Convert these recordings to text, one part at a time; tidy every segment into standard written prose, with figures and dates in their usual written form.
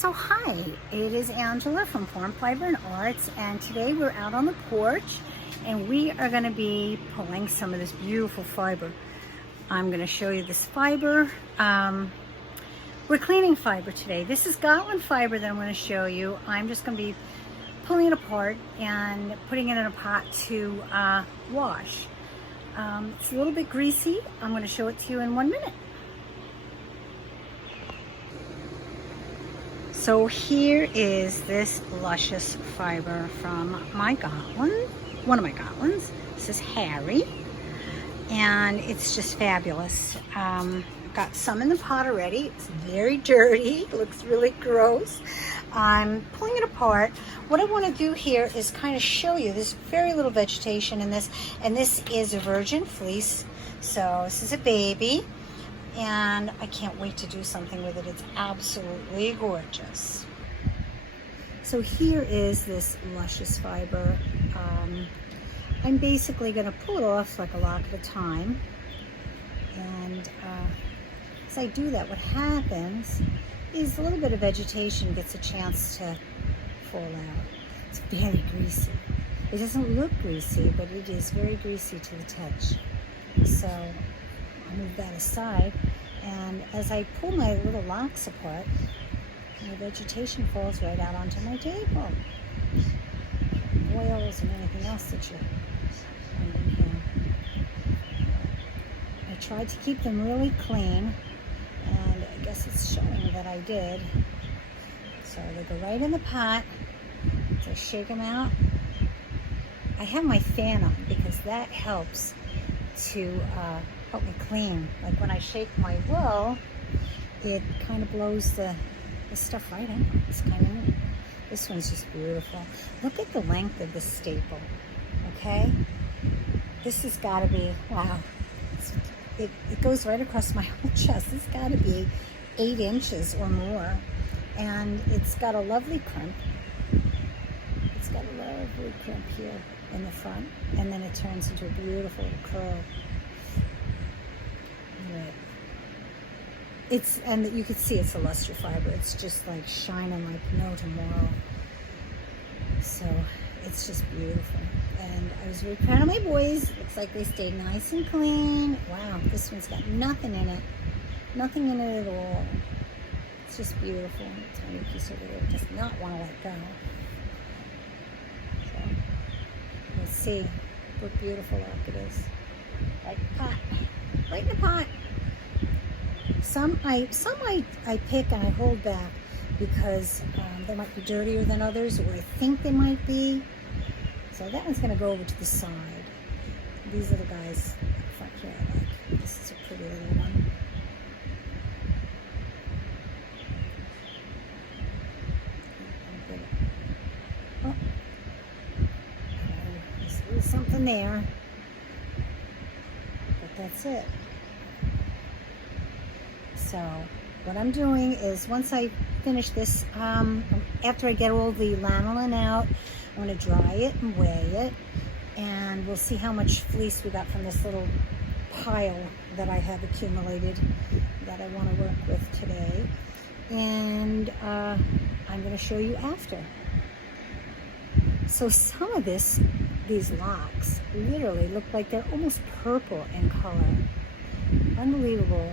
So hi, it is Angela from Form Fiber and Arts, and today we're out on the porch and we are going to be pulling some of this beautiful fiber. I'm going to show you this fiber. We're cleaning fiber today. This is Gotland fiber that I'm going to show you. I'm just going to be pulling it apart and putting it in a pot to wash. It's a little bit greasy. I'm going to show it to you in 1 minute. So here is this luscious fiber from my Gotland, one of my Gotlands. This is Harry, and it's just fabulous. I've got some in the pot already. It's very dirty, it looks really gross. I'm pulling it apart. What I want to do here is kind of show you, there's very little vegetation in this, and this is a virgin fleece. So this is a baby. And I can't wait to do something with it. It's absolutely gorgeous. So here is this luscious fiber. I'm basically going to pull it off like a lock at a time. And as I do that, what happens is a little bit of vegetation gets a chance to fall out. It's very greasy. It doesn't look greasy, but it is very greasy to the touch. So I'll move that aside, and as I pull my little locks apart, my vegetation falls right out onto my table. Oils and anything else that you find in here. I tried to keep them really clean, and I guess it's showing that I did. So they go right in the pot. So I shake them out. I have my fan on because that helps to help me clean. Like when I shake my wool, it kind of blows the stuff right in. It's kind of neat. This one's just beautiful. Look at the length of the staple, okay? This has got to be, wow. It goes right across my whole chest. It's got to be 8 inches or more. And it's got a lovely crimp. It's got a lovely crimp here in the front. And then it turns into a beautiful curl. And you can see it's a luster fiber. It's just like shining like no tomorrow. So it's just beautiful. And I was very proud of my boys. Looks like they stayed nice and clean. Wow, this one's got nothing in it. Nothing in it at all. It's just beautiful. Tiny piece over there does not want to let go. So let's see what beautiful arc it is. Right in the pot. Right in the pot. Some I pick and I hold back because they might be dirtier than others, or I think they might be. So that one's going to go over to the side. These are the guys up front here I like. This is a pretty little one. Oh, there's a little something there, but that's it. So what I'm doing is once I finish this, after I get all the lanolin out, I'm going to dry it and weigh it, and we'll see how much fleece we got from this little pile that I have accumulated that I want to work with today. And I'm going to show you after. So some of these locks literally look like they're almost purple in color. Unbelievable.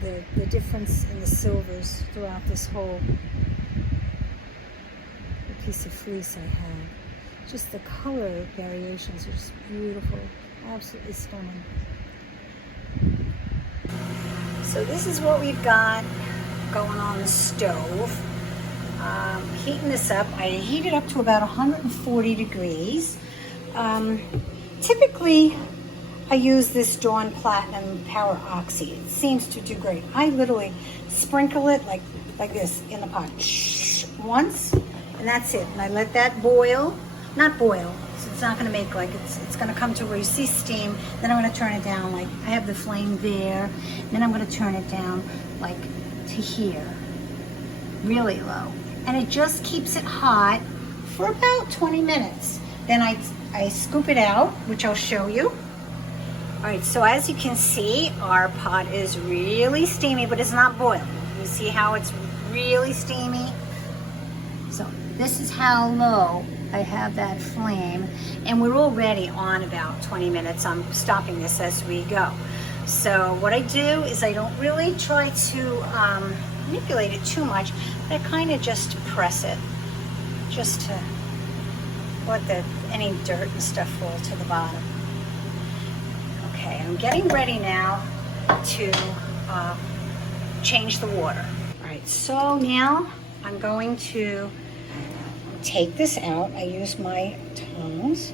The difference in the silvers throughout this whole piece of fleece I have. Just the color variations are just beautiful, absolutely stunning. So this is what we've got going on the stove. Heating this up, I heat it up to about 140 degrees. Typically, I use this Dawn Platinum Power Oxy. It seems to do great. I literally sprinkle it like this in the pot once, and that's it. And I let that boil, not boil, so it's not going to make like it's going to come to where you see steam. Then I'm going to turn it down, like I have the flame there. Then I'm going to turn it down like to here, really low, and it just keeps it hot for about 20 minutes. Then I scoop it out, which I'll show you. All right, so as you can see, our pot is really steamy, but it's not boiling. You see how it's really steamy? So this is how low I have that flame, and we're already on about 20 minutes. I'm stopping this as we go. So what I do is I don't really try to manipulate it too much, but I kind of just press it, just to let any dirt and stuff fall to the bottom. Okay, I'm getting ready now to change the water. All right, so now I'm going to take this out. I use my tongs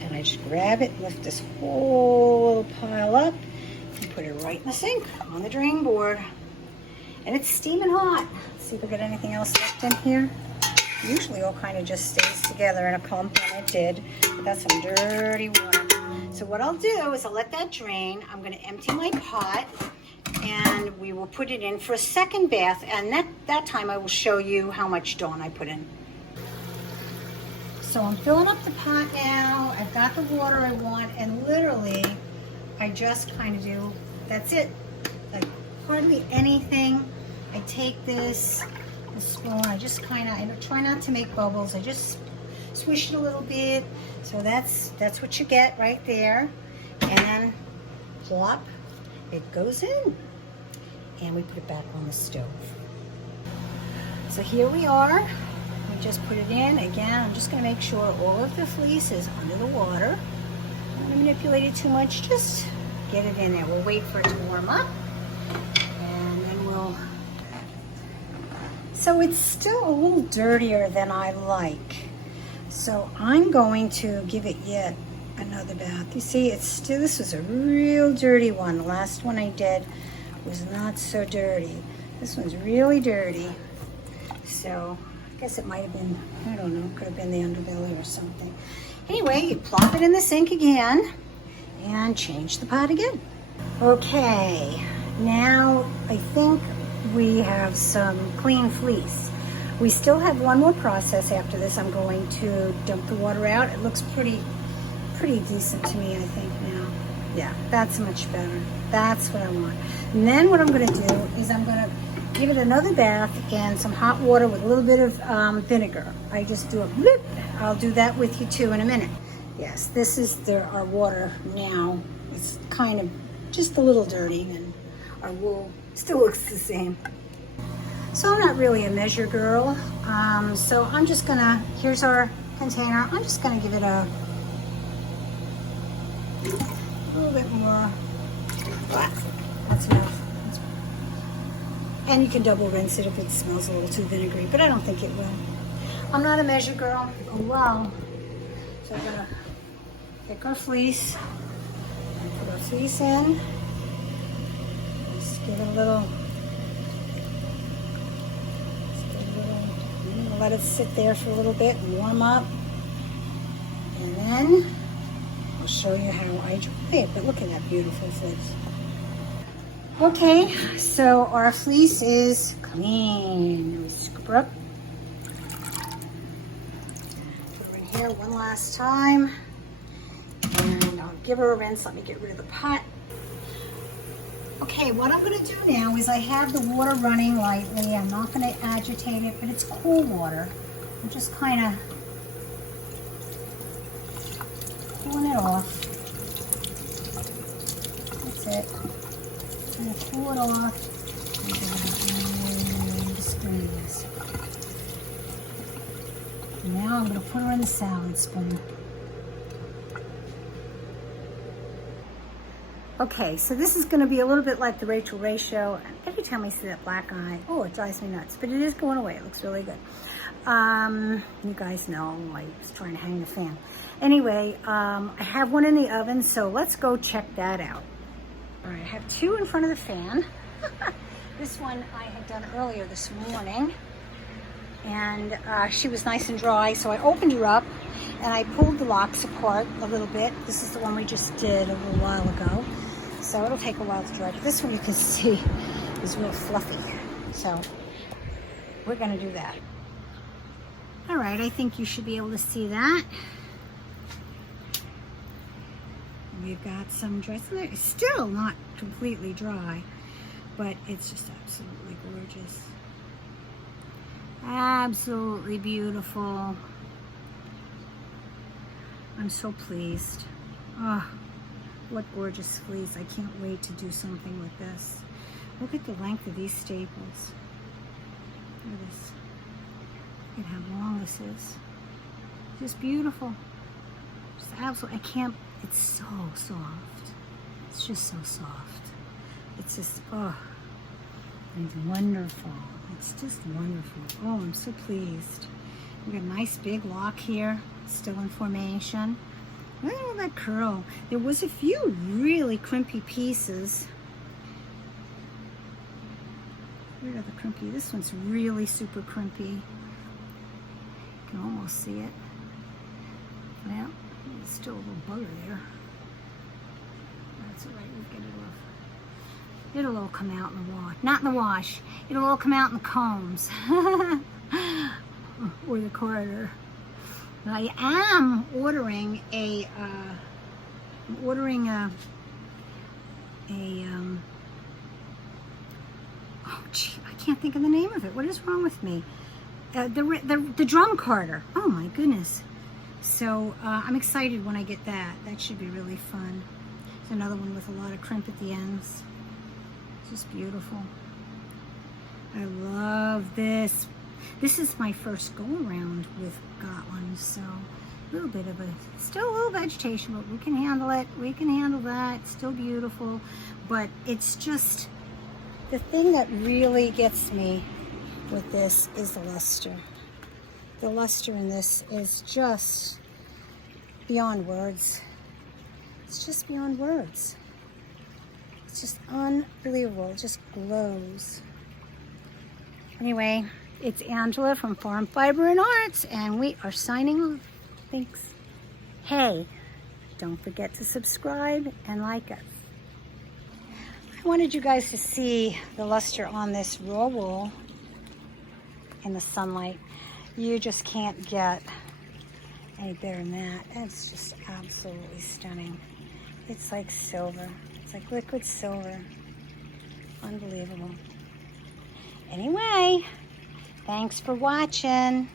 and I just grab it, lift this whole pile up, and put it right in the sink on the drain board. And it's steaming hot. Let's see if we got anything else left in here. Usually all kind of just stays together in a clump, and it did. But that's some dirty water. So what I'll do is I'll let that drain. I'm going to empty my pot, and we will put it in for a second bath. And that time I will show you how much Dawn I put in. So I'm filling up the pot now. I've got the water I want, and literally I just kind of do, that's it. Like hardly anything. I take this spoon, I just kind of, I try not to make bubbles. I just swish it a little bit. So that's what you get right there. And then plop, it goes in. And we put it back on the stove. So here we are. We just put it in. Again, I'm just going to make sure all of the fleece is under the water. I don't want to manipulate it too much. Just get it in there. We'll wait for it to warm up. And then we'll... So it's still a little dirtier than I like. So I'm going to give it yet another bath. You see, it's still, this was a real dirty one. The last one I did was not so dirty. This one's really dirty. So I guess it might have been, I don't know, could have been the underbelly or something. Anyway, you plop it in the sink again and change the pot again. Okay, now I think we have some clean fleece. We still have one more process after this. I'm going to dump the water out. It looks pretty decent to me, I think now. Yeah, that's much better. That's what I want. And then what I'm going to do is I'm going to give it another bath in some hot water with a little bit of vinegar. I just do a bloop. I'll do that with you too in a minute. Yes, this is our water now. It's kind of just a little dirty, and our wool still looks the same. So I'm not really a measure girl. So I'm just gonna, here's our container. I'm just gonna give it a little bit more. That's enough. And you can double rinse it if it smells a little too vinegary, but I don't think it will. I'm not a measure girl. Oh wow. So I'm gonna take our fleece and put our fleece in. Just give it a little, let it sit there for a little bit and warm up. And then I'll show you how I dry it. But look at that beautiful fleece. Okay, so our fleece is clean. We scoop her up. Put her in here one last time. And I'll give her a rinse. Let me get rid of the pot. Okay, what I'm going to do now is I have the water running lightly. I'm not going to agitate it, but it's cool water. I'm just kind of cooling it off. That's it. I'm going to cool it off. And just doing this. Now I'm going to put her in the salad spoon. Okay, so this is going to be a little bit like the Rachel Ray show. Every time I see that black eye, oh, it drives me nuts. But it is going away. It looks really good. You guys know I was trying to hang the fan. Anyway, I have one in the oven, so let's go check that out. All right, I have two in front of the fan. This one I had done earlier this morning. And she was nice and dry, so I opened her up and I pulled the locks apart a little bit. This is the one we just did a little while ago. So it'll take a while to dry, but this one you can see is real fluffy. So we're gonna do that. All right, I think you should be able to see that. We've got some dry, so it's still not completely dry. but it's just absolutely gorgeous. Absolutely beautiful. I'm so pleased. Oh, what gorgeous fleece. I can't wait to do something with this. Look at the length of these staples. Look at this. Look at how long this is. Just beautiful. Just absolutely, I can't, it's so soft. It's just so soft. It's just, oh, it's wonderful. It's just wonderful. Oh, I'm so pleased. We got a nice big lock here, still in formation. Look at all that curl. There was a few really crimpy pieces. Where are the crimpy? This one's really super crimpy. You can almost see it. Well, there's still a little bugger there. That's all right, we'll get it off. It'll all come out in the wash. Not in the wash. It'll all come out in the combs. Or the corridor. Now, I am ordering a, oh gee, I can't think of the name of it. What is wrong with me? The drum carder. Oh my goodness. So I'm excited when I get that. That should be really fun. It's another one with a lot of crimp at the ends. It's just beautiful. I love this. This is my first go around with Gotland, so a little bit of still a little vegetation, but we can handle it. We can handle that. It's still beautiful, but it's just, the thing that really gets me with this is the luster. The luster in this is just beyond words. It's just beyond words. It's just unbelievable. It just glows. Anyway, it's Angela from Farm Fiber and Arts, and we are signing off. Thanks. Hey, don't forget to subscribe and like us. I wanted you guys to see the luster on this raw wool in the sunlight. You just can't get any better than that. That's just absolutely stunning. It's like silver. It's like liquid silver. Unbelievable. Anyway, thanks for watching.